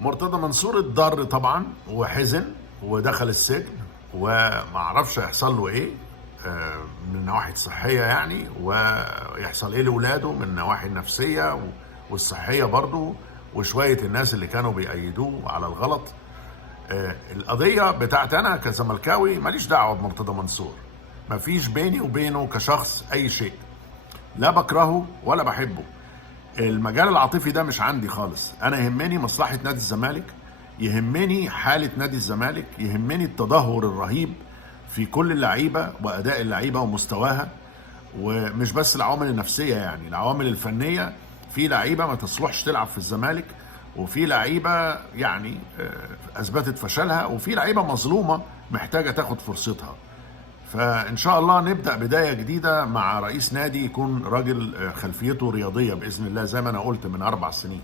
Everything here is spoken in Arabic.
مرتضى منصور اتضر طبعا وحزن ودخل السجن، وما اعرفش هيحصل له ايه من النواحي الصحيه يعني، ويحصل ايه لاولاده من النواحي النفسيه والصحيه برضه، وشويه الناس اللي كانوا بيأيدوه على الغلط. القضيه بتاعت انا كزملكاوي ماليش دعوه بمرتضى منصور، مفيش بيني وبينه كشخص اي شيء، لا بكرهه ولا بحبه. المجال العاطفي ده مش عندي خالص، انا يهمني مصلحة نادي الزمالك، يهمني حالة نادي الزمالك، يهمني التدهور الرهيب في كل اللعيبة واداء اللعيبة ومستواها، ومش بس العوامل النفسية يعني، العوامل الفنية. في لعيبة ما تصلحش تلعب في الزمالك، وفي لعيبة يعني اثبتت فشلها، وفي لعيبة مظلومة محتاجة تاخد فرصتها. فإن شاء الله نبدأ بداية جديدة مع رئيس نادي يكون راجل خلفيته رياضية بإذن الله، زي ما أنا قلت من 4 سنين.